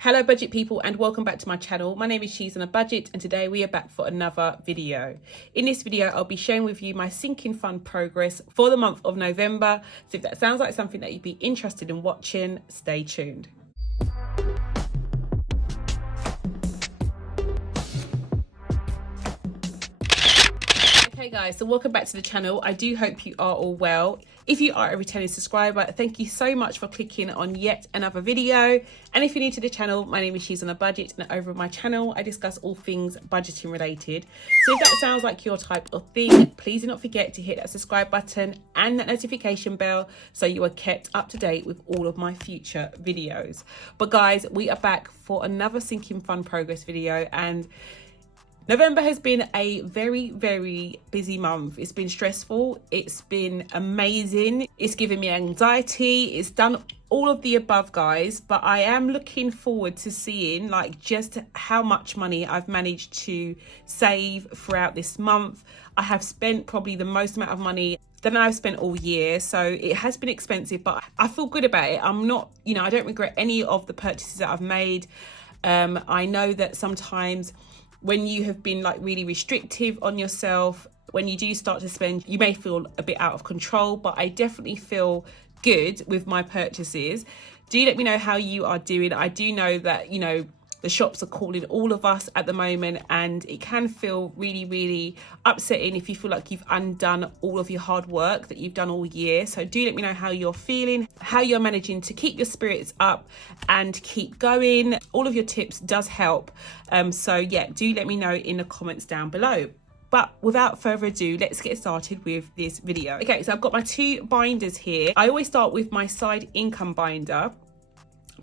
Hello budget people and welcome back to my channel. My name is She's on a Budget and today we are back for another video. In this video I'll be sharing with you my sinking fund progress for the month of November. So if that sounds like something that you'd be interested in watching, stay tuned. Hey guys, so welcome back to the channel. I do hope you are all well. If you are a returning subscriber, thank you so much for clicking on yet another video. And if you're new to the channel, my name is She's on a Budget and over on my channel I discuss all things budgeting related. So if that sounds like your type of thing, please do not forget to hit that subscribe button and that notification bell so you are kept up to date with all of my future videos. But guys, we are back for another sinking fund progress video, and November has been a very, very busy month. It's been stressful. It's been amazing. It's given me anxiety. It's done all of the above, guys. But I am looking forward to seeing just how much money I've managed to save throughout this month. I have spent probably the most amount of money than I've spent all year. So it has been expensive, but I feel good about it. I'm not, I don't regret any of the purchases that I've made. I know that sometimes when you have been really restrictive on yourself, when you do start to spend, you may feel a bit out of control, but I definitely feel good with my purchases. Do let me know how you are doing. I do know that, the shops are calling all of us at the moment, and it can feel really, really upsetting if you feel like you've undone all of your hard work that you've done all year. So do let me know how you're feeling, how you're managing to keep your spirits up and keep going. All of your tips does help. So yeah, do let me know in the comments down below. But without further ado, let's get started with this video. Okay, so I've got my two binders here. I always start with my side income binder,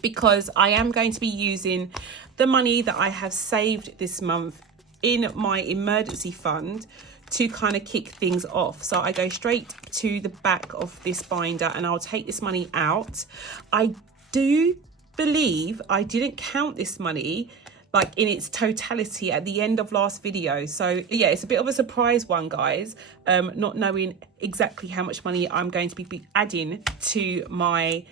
because I am going to be using the money that I have saved this month in my emergency fund to kind of kick things off. So I go straight to the back of this binder and I'll take this money out. I do believe I didn't count this money in its totality at the end of last video. So yeah, it's a bit of a surprise one, guys, not knowing exactly how much money I'm going to be adding to my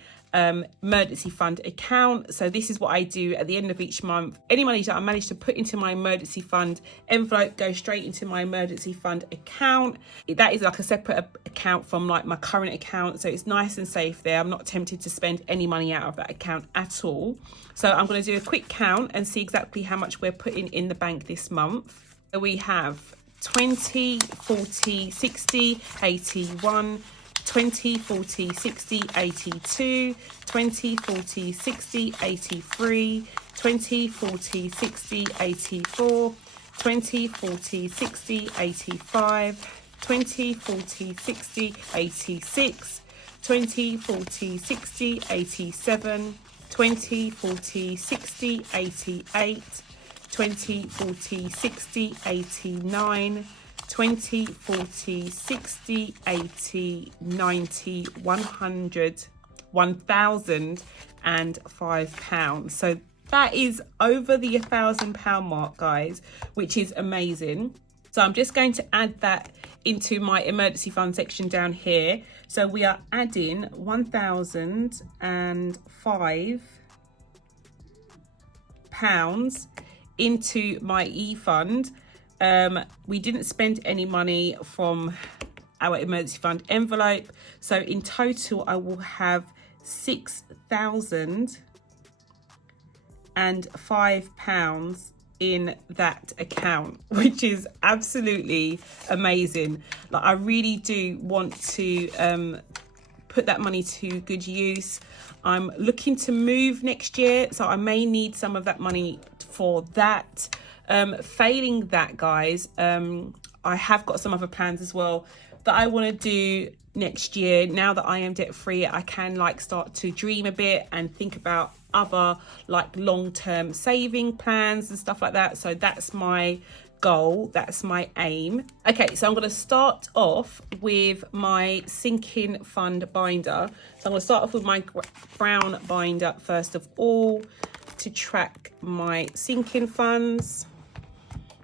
emergency fund account. So this is what I do at the end of each month. Any money that I manage to put into my emergency fund envelope goes straight into my emergency fund account. That is a separate account from my current account, so it's nice and safe there. I'm not tempted to spend any money out of that account at all. So I'm going to do a quick count and see exactly how much we're putting in the bank this month. So we have 20, 40, 60, 81, 20, 40, 60, 82, 20, 40, 60, 83, 20, 40, 60, 84, 20, 40, 60, 85, 20, 40, 60, 86, 20, 40, 60, 87, 20, 40, 60, 88, 20, 40, 60, 89, 20, 40, 60, 80, 90, 100, £1,005. So that is over the £1,000 mark, guys, which is amazing. So I'm just going to add that into my emergency fund section down here. So we are adding £1,005 into my e-fund. We didn't spend any money from our emergency fund envelope, so in total I will have £6,005 in that account, which is absolutely amazing. I really do want to put that money to good use. I'm looking to move next year, so I may need some of that money for that. Failing that, guys, I have got some other plans as well that I want to do next year. Now that I am debt free, I can start to dream a bit and think about other long-term saving plans and stuff like that. So that's my goal, that's my aim. Okay, so I'm going to start off with my sinking fund binder. So I'm going to start off with my brown binder first of all to track my sinking funds.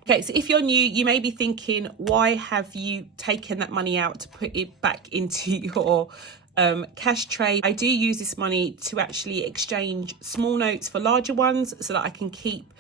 Okay, so if you're new, you may be thinking, why have you taken that money out to put it back into your cash tray. I do use this money to actually exchange small notes for larger ones so that I can keep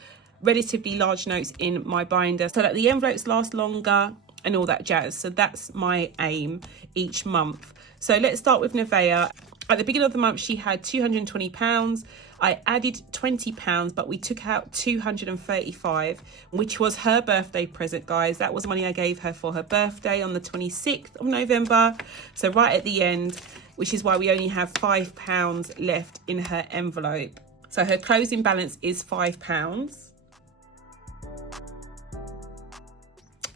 relatively large notes in my binder so that the envelopes last longer and all that jazz. So that's my aim each month. So let's start with Nevaeh. At the beginning of the month, she had £220. I added £20, but we took out £235, which was her birthday present, guys. That was money I gave her for her birthday on the 26th of November. So right at the end, which is why we only have £5 left in her envelope. So her closing balance is £5.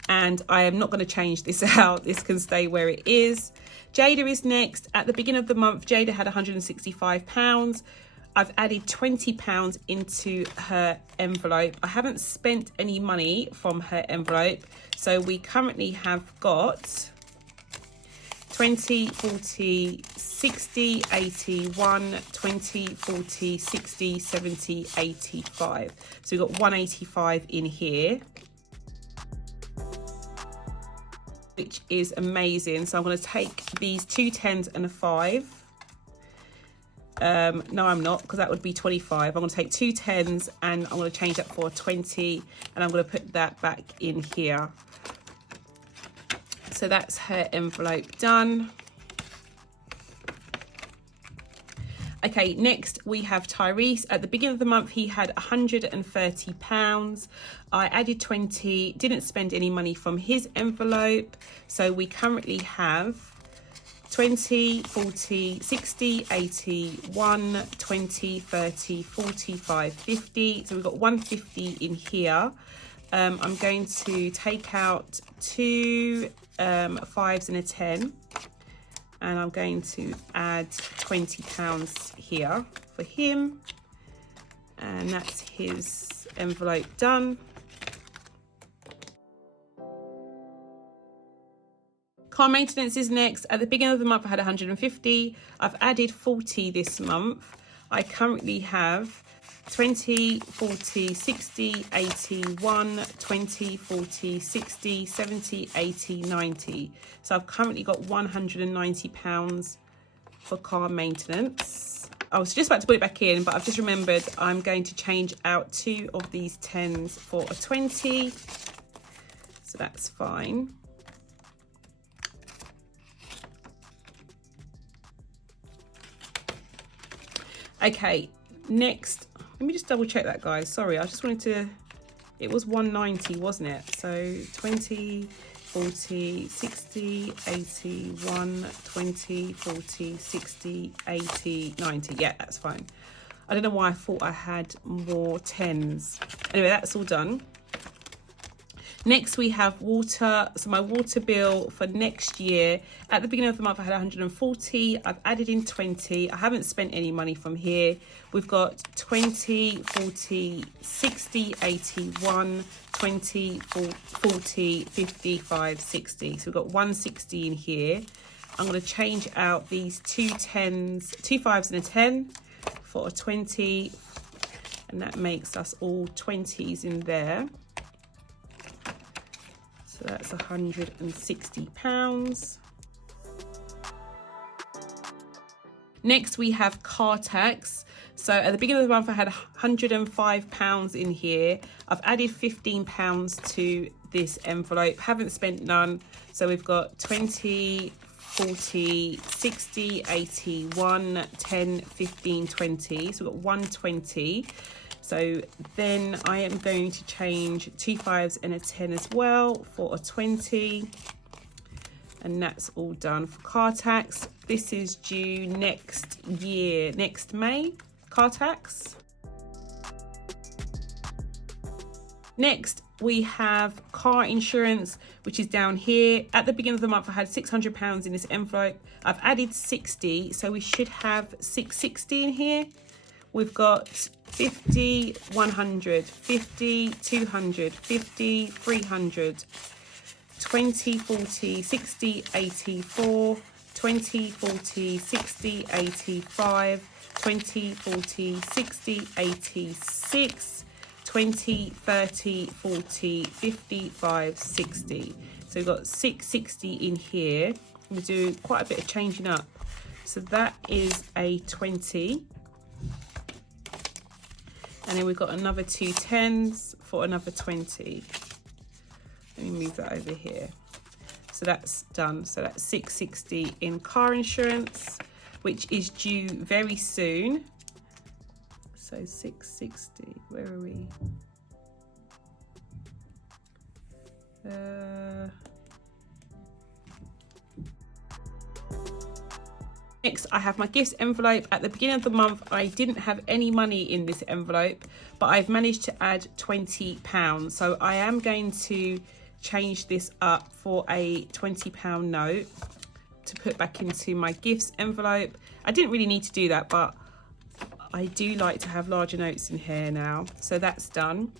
And I am not going to change this out. This can stay where it is. Jada is next. At the beginning of the month, Jada had £165. I've added £20 into her envelope. I haven't spent any money from her envelope. So we currently have got 20, 40, 60, 81, 20, 40, 60, 70, 85. So we've got 185 in here, which is amazing. So I'm going to take these 2 10s and a 5. No, I'm not, because that would be 25. I'm going to take 2 10s and I'm going to change that for 20, and I'm going to put that back in here. So that's her envelope done. Okay, next we have Tyrese. At the beginning of the month, he had £130. I added 20, didn't spend any money from his envelope. So we currently have 20, 40, 60, 80, 1, 20, 30, 45, 50. So we've got 150 in here. I'm going to take out 2 5s and a 10. And I'm going to add £20 here for him. And that's his envelope done. Car maintenance is next. At the beginning of the month, I had 150. I've added 40 this month. I currently have 20, 40, 60, 80, 1, 20, 40, 60, 70, 80, 90. So I've currently got £190 for car maintenance. I was just about to put it back in, but I've just remembered I'm going to change out 2 of these 10s for a 20. So that's fine. Okay, next. Let me just double check that, guys. Sorry, I just wanted to, it was 190, wasn't it? So 20, 40, 60, 80, 1, 20, 40, 60, 80, 90. Yeah, that's fine. I don't know why I thought I had more 10s. Anyway, that's all done. Next, we have water. So my water bill for next year, at the beginning of the month, I had 140. I've added in 20. I haven't spent any money from here. We've got 20, 40, 60, 81, 20, 40, 55, 60. So we've got 160 in here. I'm going to change out these 2 10s, 2 5s and a 10 for a 20. And that makes us all 20s in there. So that's £160. Next, we have car tax. So at the beginning of the month, I had £105 in here. I've added £15 to this envelope. Haven't spent none. So we've got 20, 40, 60, 80, 1, 10, 15, 20. So we've got 120. So then I am going to change 2 5s and a 10 as well for a 20. And that's all done for car tax. This is due next year, next May, car tax. Next, we have car insurance, which is down here. At the beginning of the month, I had £600 in this envelope. I've added 60, so we should have 660 in here. We've got 50, 100, 50, 200, 50, 300, 20, 40, 60, 84, 20, 40, 60, 85, 20, 40, 60, 86, 20, 30, 40, 55, 60. So we've got 660 in here. We do quite a bit of changing up So that is a 20. And then we've got another 2 10s for another 20. Let me move that over here. So that's done. So that's 660 in car insurance, which is due very soon. So 660, where are we? Next, I have my gifts envelope. At the beginning of the month, I didn't have any money in this envelope, but I've managed to add £20. So I am going to change this up for a £20 note to put back into my gifts envelope. I didn't really need to do that, but I do like to have larger notes in here now. So that's done.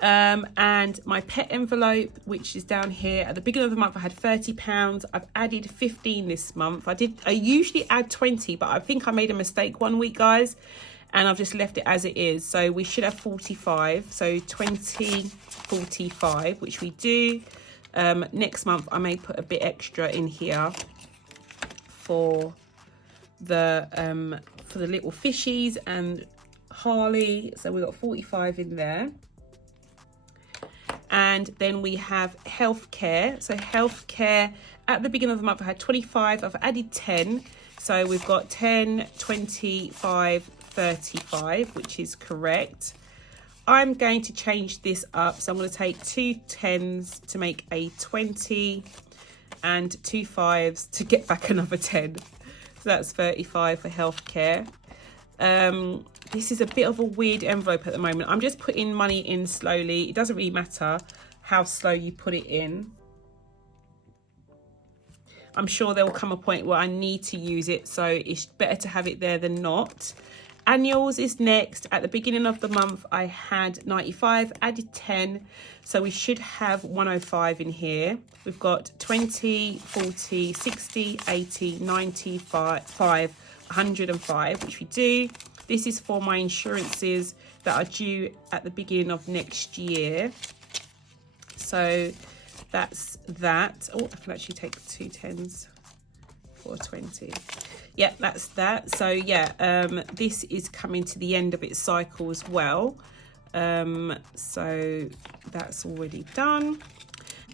And my pet envelope, which is down here, at the beginning of the month I had £30. I've added 15 this month. I usually add 20, but I think I made a mistake one week, guys, and I've just left it as it is. So we should have 45, so 20 45, which we do. Next month I may put a bit extra in here for the little fishies and Harley, so we got 45 in there. And then we have healthcare. So healthcare, at the beginning of the month I had 25, I've added 10. So we've got 10, 25, 35, which is correct. I'm going to change this up. So I'm going to take 2 10s to make a 20 and 2 5s to get back another 10. So that's 35 for healthcare. This is a bit of a weird envelope at the moment. I'm just putting money in slowly. It doesn't really matter how slow you put it in. I'm sure there will come a point where I need to use it, so it's better to have it there than not. Annuals is next. At the beginning of the month I had 95, added 10, so we should have 105 in here. We've got 20, 40, 60, 80, 95, 105, which we do. This is for my insurances that are due at the beginning of next year. So that's that. Oh, I can actually take 2 10s for 20. Yeah, that's that. So yeah, this is coming to the end of its cycle as well. So that's already done.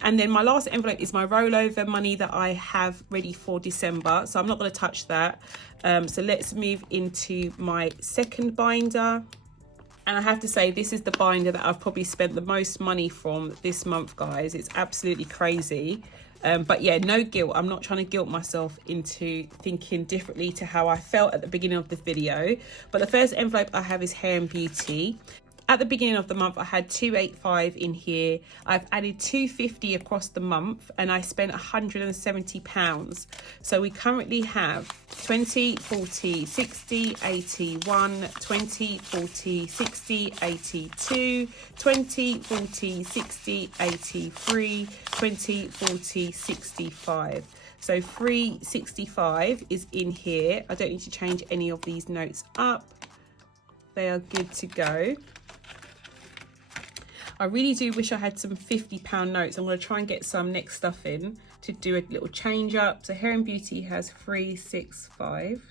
And then my last envelope is my rollover money that I have ready for December. So I'm not going to touch that. So let's move into my second binder. And I have to say, this is the binder that I've probably spent the most money from this month, guys. It's absolutely crazy. But yeah, no guilt. I'm not trying to guilt myself into thinking differently to how I felt at the beginning of the video. But the first envelope I have is Hair and Beauty. At the beginning of the month, I had 285 in here. I've added 250 across the month and I spent £170. So we currently have 20, 40, 60, 81, 20, 40, 60, 82, 20, 40, 60, 83, 20, 40, 65. So 365 is in here. I don't need to change any of these notes up. They are good to go. I really do wish I had some £50 notes. I'm going to try and get some next stuff in to do a little change up. So Hair and Beauty has 365.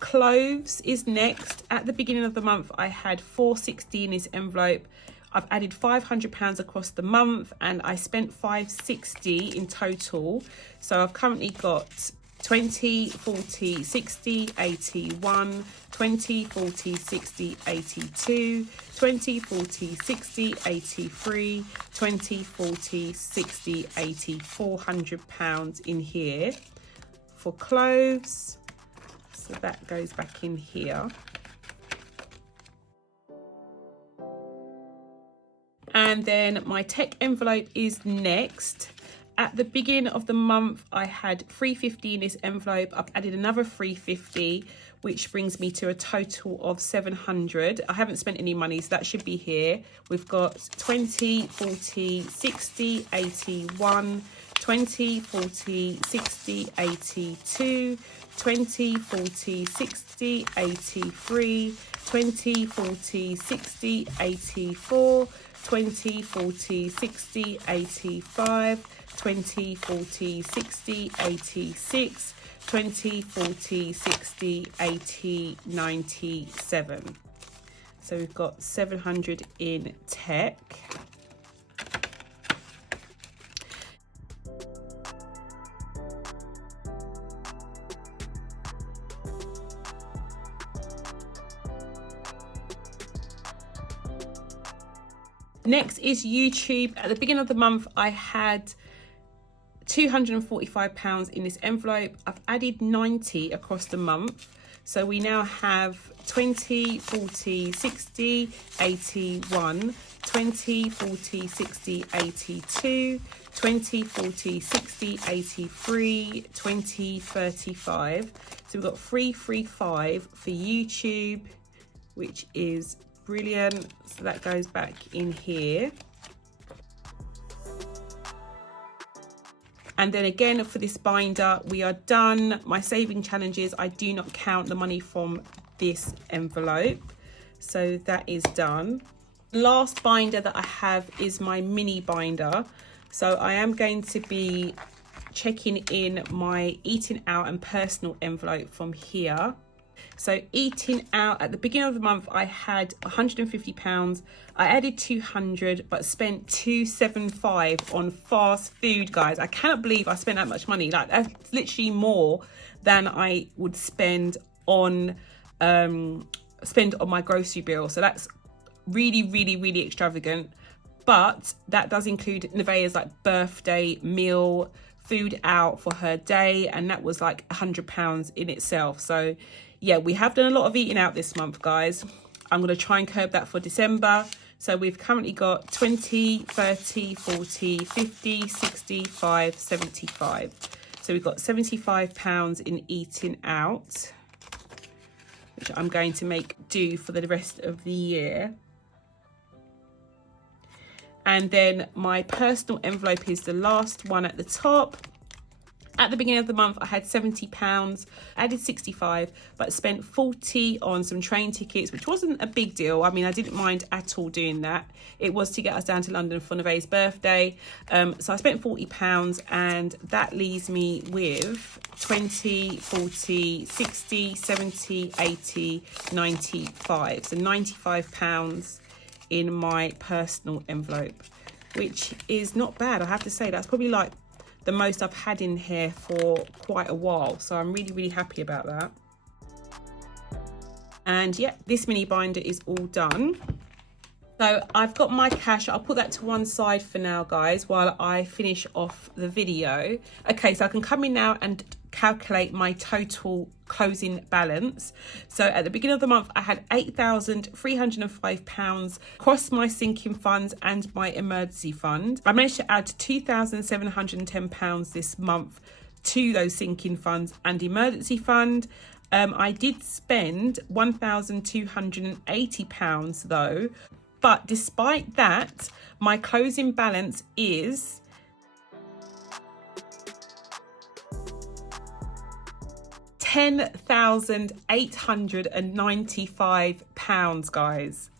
Clothes is next. At the beginning of the month, I had 460 in this envelope. I've added £500 across the month and I spent 560 in total. So I've currently got 20, 40, 60, 81, 20, 40, 60, 82, 20, 40, 60, 83, 20, 40, 60, 80, £400 in here for clothes. So that goes back in here. And then my tech envelope is next. At the beginning of the month, I had 350 in this envelope. I've added another 350, which brings me to a total of 700. I haven't spent any money, so that should be here. We've got 20, 40, 60, 81, 20, 40, 60, 82, 20, 40, 60, 83, 20, 40, 60, 84, 20, 40, 60, 85, 20, 40, 60, 86, 20, 40, 60, 80, 97. So we've got 700 in tech. Next is YouTube. At the beginning of the month, I had £245 in this envelope. I've added 90 across the month. So we now have 20, 40, 60, 81, 20, 40, 60, 82, 20, 40, 60, 83, 20, 35. So we've got 335 for YouTube, which is brilliant. So that goes back in here. And then again, for this binder, we are done. My saving challenges, I do not count the money from this envelope. So that is done. Last binder that I have is my mini binder. So I am going to be checking in my eating out and personal envelope from here. So eating out, at the beginning of the month, I had £150. I added 200, but spent 275 on fast food, guys. I cannot believe I spent that much money. Like, that's literally more than I would spend on my grocery bill. So that's really, really, really extravagant. But that does include Nevaeh's like birthday meal, food out for her day, and that was like £100 in itself. So yeah, we have done a lot of eating out this month, guys. I'm going to try and curb that for December. So we've currently got 20, 30, 40, 50, 65, 75. So we've got £75 in eating out, which I'm going to make do for the rest of the year. And then my personal envelope is the last one at the top. At the beginning of the month, I had £70, added 65, but spent 40 on some train tickets, which wasn't a big deal. I mean, I didn't mind at all doing that. It was to get us down to London for Nevaeh's birthday. So I spent £40, and that leaves me with 20, 40, 60, 70, 80, 95. So £95 in my personal envelope, which is not bad. I have to say, that's probably like the most I've had in here for quite a while. So I'm really, really happy about that. And yeah, this mini binder is all done. So I've got my cash. I'll put that to one side for now, guys, while I finish off the video. Okay, so I can come in now and calculate my total closing balance. So at the beginning of the month, I had £8,305 across my sinking funds and my emergency fund. I managed to add £2,710 this month to those sinking funds and emergency fund. I did spend £1,280 though, but despite that, my closing balance is £10,895, guys.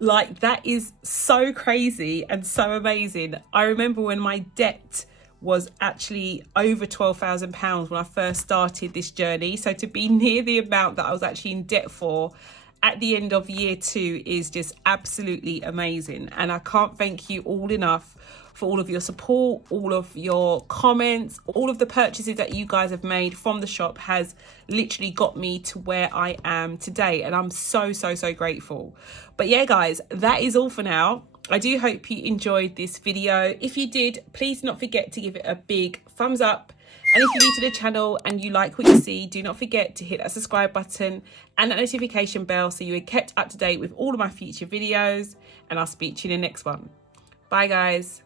Like, that is so crazy and so amazing. I remember when my debt was actually over £12,000 when I first started this journey. So to be near the amount that I was actually in debt for at the end of year 2 is just absolutely amazing. And I can't thank you all enough for all of your support, all of your comments, all of the purchases that you guys have made from the shop has literally got me to where I am today. And I'm so, so, so grateful. But yeah, guys, that is all for now. I do hope you enjoyed this video. If you did, please do not forget to give it a big thumbs up. And if you're new to the channel and you like what you see, do not forget to hit that subscribe button and that notification bell so you are kept up to date with all of my future videos. And I'll speak to you in the next one. Bye, guys.